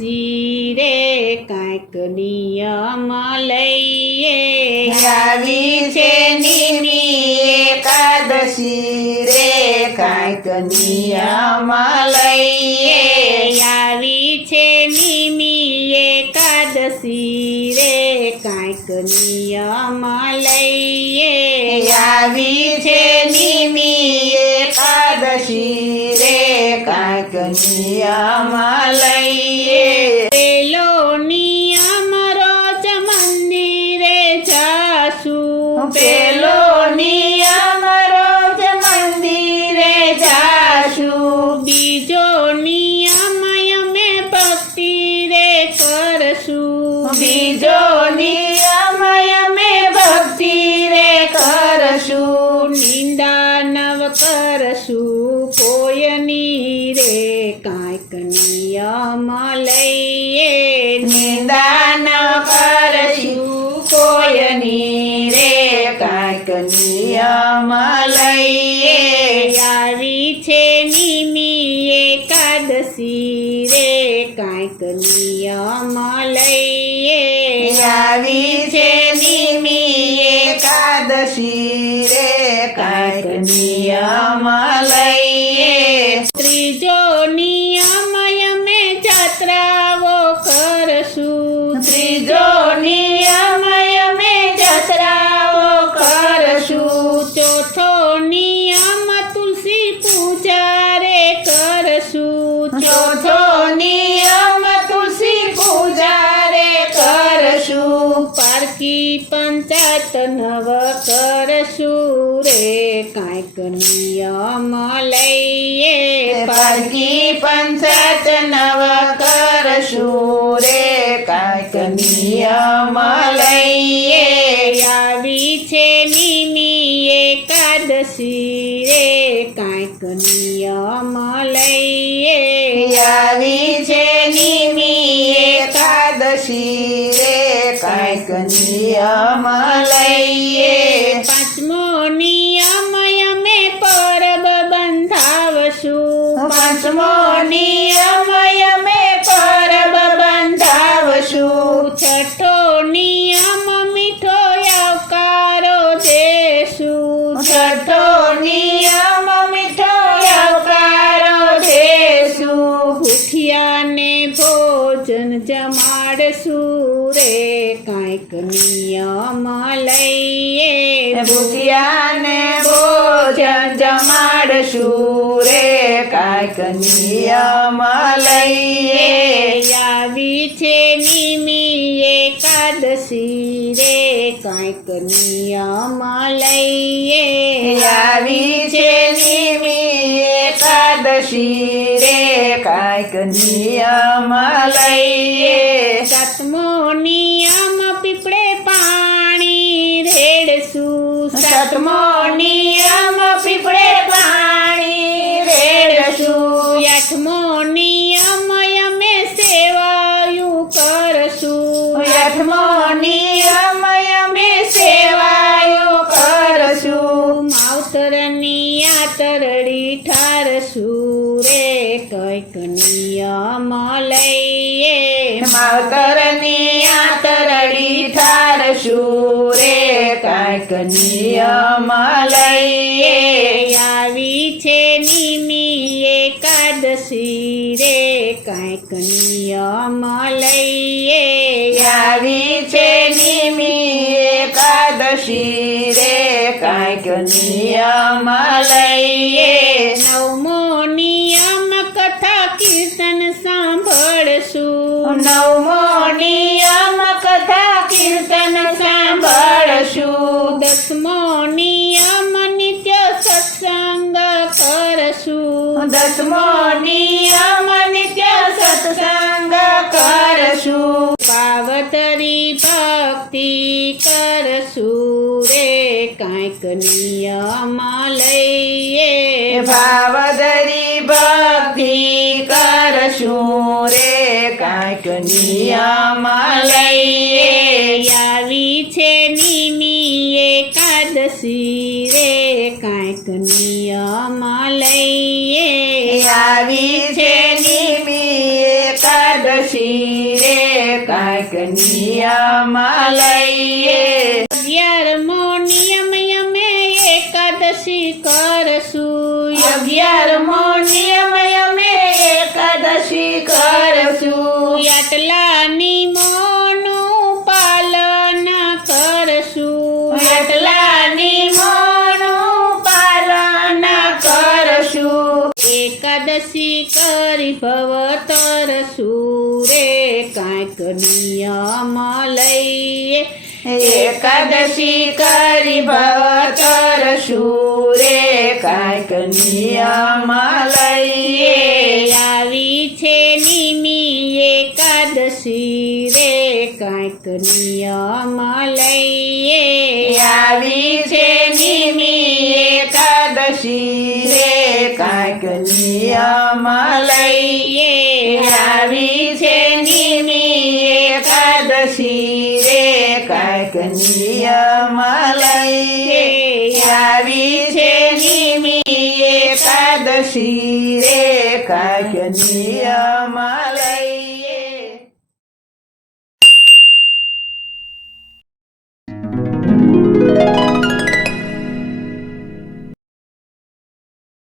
એકાદશી રે કાંઈક નિયમ લઈએ આવી છે નિમી એકાદશી રે કાંઈક નિયમ લઈએ આવી છે નિમી એકાદશી રે કાંઈક નિયમ લઈએ આવી છે નિમી એકાદશી રે કાંઈક નિયમ લઈએ પેલો નિયમ રોજ મંદિરે જાશું પેલો નિયમ રોજ મંદિરે જાશું બીજો નિયમ અમે ભક્તિ રે કરશું બીજો નિયમ અમે ભક્તિ રે કરશું નિંદા નવ કરશું કોયની રે કાંઈક નિયમ લઈએ નિંદા ન કરશું કોયની રે કાંઈક નિયમ લઈએ આવી છે નિમી એકાદશી રે કાંઈક નિયમ લઈએ આવી છે નિમી એકાદશી રે કાંઈક નિયમ લઈએ ત્રીજો નિયમ અમે જાત્રાઓ કરશું ત્રીજો નિયમ અમે જતરાઓ કરશું ચોથો નિયમ તુલસી પૂજા રે કરશું ચોથો નિયમ તુલસી પૂજા રે કરશું પારકી પંચાયત નવ કરશું રે કાંઈક નિયમ લઈએ પારકી પંચાયત નવ કરશું રે કાંઈક નિયમ લઈએ આવી છે નિમી એકાદશી રે કાંઈક નિયમ લઈએ આવી છે નિમી એકાદશી રે કાંઈક નિયમ લઈએ પાંચમો નિયમ અમે પરબ બંધાવશું પાંચમો નિયમ અમે પરબ બંધાવશું છઠ્ઠો નિયમ મીઠો આવકારો દેશું છઠ્ઠો નિયમ મીઠો આવકારો દેશું ભૂખ્યાને ભોજન જમાડશું રે કાંઈક નિયમ લઈએ ભૂખ્યાને ભોજન જમાડશું રે કાંઈક નિયમ લઈએ આવી છે નિમી એકાદશી રે કાંઈક નિયમ લઈએ આવી છે નિમી એકાદશી રે કાંઈક નિયમ લઈએ સાતમો નિયમ પીપળે પાણી રેડશું સાતમો નિયમ પીપળે પાણી રેડશું આઠમો નિયમ અમે સેવાયું કરશું આઠમો નિયમ અમે સેવાયો કરશું માવતરની આતરડી ઠારશું રે કંઈક નિયમ લઈએ માવતરની આતરડી ઠારશું રે કાંઈક નિયમ લઈએ આવી છે નિમી એકાદશી રે કાંઈક નિયમ લઈએ આવી છે નિમી એકાદશી રે કાંઈક નિયમ લઈએ નવમો નિયમ કથા કીર્તન સાંભળશું નવમો નિયમ કથા કીર્તન સાંભળશું દસમો નિયમ નિત્ય સત્સંગ કરશું દસમો નિયમ નિત્ય સત્સંગ કરશું પાવતરી ભક્તિ કરશું રે કાંઈક નિયમ લઈએ ભાવધરી ભક્તિ કરશું રે કાંઈક નિયમ લઈએ આવી છે નિમી એકાદશી રે કાંઈક નિયમ લઈએ આવી છે નિમી એકાદશી કાંઈક નિયમ લઈએ 11મો નિયમ અમે એકાદશી કરશું 11મો નિયમ અમે એકાદશી કરશું આટલા નિયમોનું પાલન કરશું આટલા નિયમોનું પાલન કરશું એકાદશી કરી ભવ તરશું રે કાંઈક નિયમ લઈએ એકાદશી કરી ભવ તરશું રે કાંઈક નિયમ લઈએ આવી છે નિમી એકાદશી રે કાંઈક નિયમ લઈએ આવી છે નિમી એકાદશી રે કાંઈક નિયમ લઈએ આવી છે નિમી એકાદશી રે કાંઈક નિયમ લઈએ આવી છે નિમી એકાદશી રે કાંઈક નિયમ